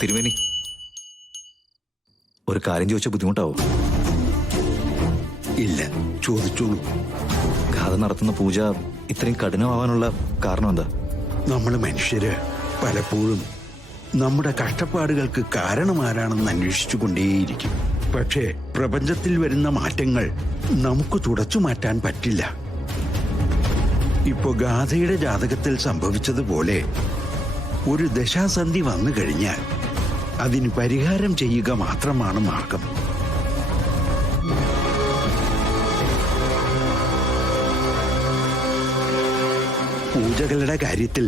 തിരുമേനി, ഒരു കാര്യം ചോദിച്ചാൽ ബുദ്ധിമുട്ടാവും? ഇല്ല, ചോദിച്ചോളൂ. ഗാഥ നടത്തുന്ന പൂജ ഇത്രയും കഠിനമാവാനുള്ള കാരണം എന്താ? നമ്മൾ മനുഷ്യര് പലപ്പോഴും നമ്മുടെ കഷ്ടപ്പാടുകൾക്ക് കാരണമാരാണെന്ന് അന്വേഷിച്ചു കൊണ്ടേയിരിക്കും. പക്ഷേ പ്രപഞ്ചത്തിൽ വരുന്ന മാറ്റങ്ങൾ നമുക്ക് തുടച്ചു മാറ്റാൻ പറ്റില്ല. ഇപ്പോ ഗാഥയുടെ ജാതകത്തിൽ സംഭവിച്ചതുപോലെ ഒരു ദശാസന്ധി വന്നു കഴിഞ്ഞാൽ അതിന് പരിഹാരം ചെയ്യുക മാത്രമാണ് മാർഗം. പൂജകളുടെ കാര്യത്തിൽ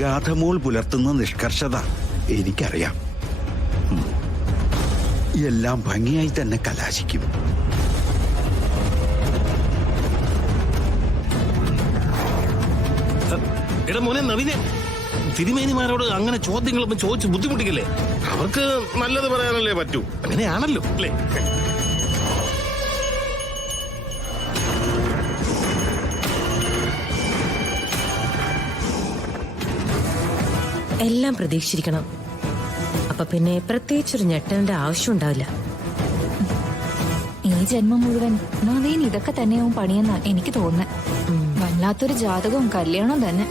ഗാഥമോൾ പുലർത്തുന്ന നിഷ്കർഷത എനിക്കറിയാം. എല്ലാം ഭംഗിയായി തന്നെ കലാശിക്കും. എടാ മോനെ നവീനെ, തിരുമേനിമാരോട് അങ്ങനെ ചോദ്യങ്ങളൊന്നും ചോദിച്ച് ബുദ്ധിമുട്ടിക്കല്ലേ. അവർക്ക് നല്ലത് പറയാനല്ലേ പറ്റൂ. അങ്ങനെയാണല്ലോ അല്ലേ? എല്ലാം പ്രതീക്ഷിച്ചിരിക്കണം. അപ്പൊ പിന്നെ പ്രത്യേകിച്ചൊരു ഞെട്ടലിന്റെ ആവശ്യം ഉണ്ടാവില്ല. ഈ ജന്മം മുഴുവൻ നവീൻ ഇതൊക്കെ തന്നെയാവും പണിയെന്നാ എനിക്ക് തോന്നുന്നത്. വല്ലാത്തൊരു ജാതകവും കല്യാണവും തന്നെ.